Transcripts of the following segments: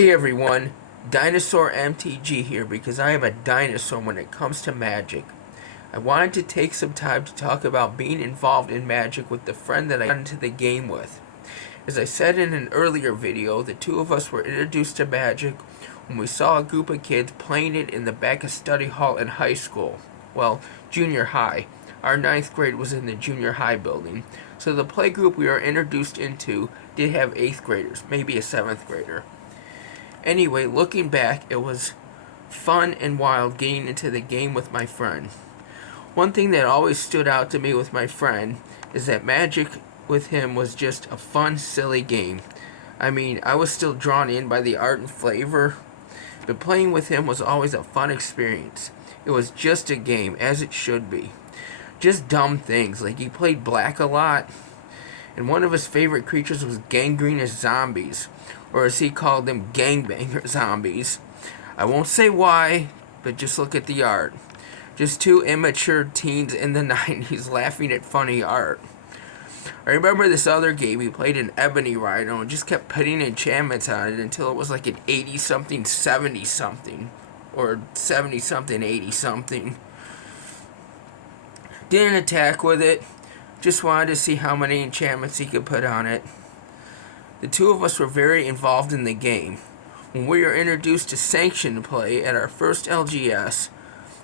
Hey everyone, Dinosaur MTG here because I am a dinosaur when it comes to Magic. I wanted to take some time to talk about being involved in Magic with the friend that I got into the game with. As I said in an earlier video, the two of us were introduced to Magic when we saw a group of kids playing it in the back of study hall in high school. Well, junior high. Our 9th grade was in the junior high building, so the play group we were introduced into did have 8th graders, maybe a 7th grader. Anyway, looking back, it was fun and wild getting into the game with my friend. One thing that always stood out to me with my friend is that Magic with him was just a fun, silly game. I mean, I was still drawn in by the art and flavor, but playing with him was always a fun experience. It was just a game, as it should be. Just dumb things, like he played black a lot, and one of his favorite creatures was gangrenous zombies, or as he called them, gangbanger zombies. I won't say why, but just look at the art. Just two immature teens in the 90s laughing at funny art. I remember this other game, he played an ebony rhino and just kept putting enchantments on it until it was like an 80-something, 70-something, or 70-something, 80-something. Didn't attack with it, just wanted to see how many enchantments he could put on it. The two of us were very involved in the game. When we were introduced to sanctioned play at our first LGS,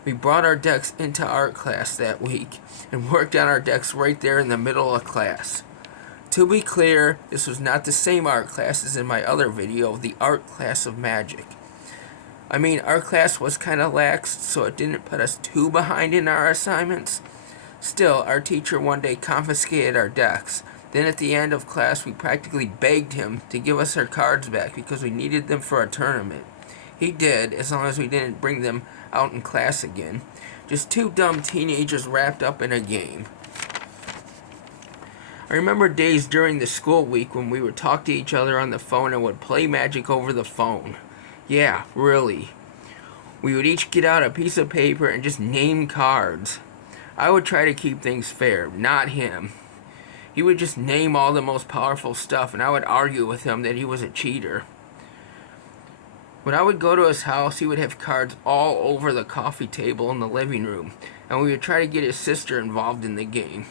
we brought our decks into art class that week and worked on our decks right there in the middle of class. To be clear, this was not the same art class as in my other video, the art class of Magic. I mean, our class was kind of lax, so it didn't put us too behind in our assignments. Still, our teacher one day confiscated our decks. Then at the end of class, we practically begged him to give us our cards back because we needed them for a tournament. He did, as long as we didn't bring them out in class again. Just two dumb teenagers wrapped up in a game. I remember days during the school week when we would talk to each other on the phone and would play Magic over the phone. Yeah, really. We would each get out a piece of paper and just name cards. I would try to keep things fair, not him. He would just name all the most powerful stuff, and I would argue with him that he was a cheater. When I would go to his house, he would have cards all over the coffee table in the living room, and we would try to get his sister involved in the game.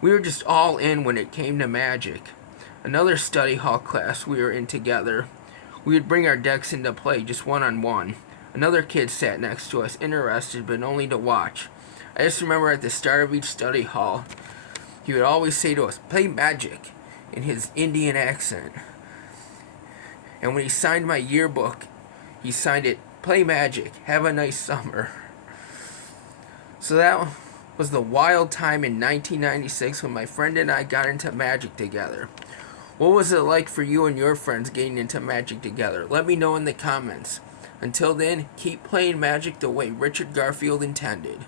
We were just all in when it came to Magic. Another study hall class we were in together, we would bring our decks into play just one-on-one. Another kid sat next to us, interested but only to watch. I just remember at the start of each study hall, he would always say to us, "Play Magic," in his Indian accent. And when he signed my yearbook, he signed it, "Play Magic, have a nice summer." So that was the wild time in 1996 when my friend and I got into Magic together. What was it like for you and your friends getting into Magic together? Let me know in the comments. Until then, keep playing Magic the way Richard Garfield intended.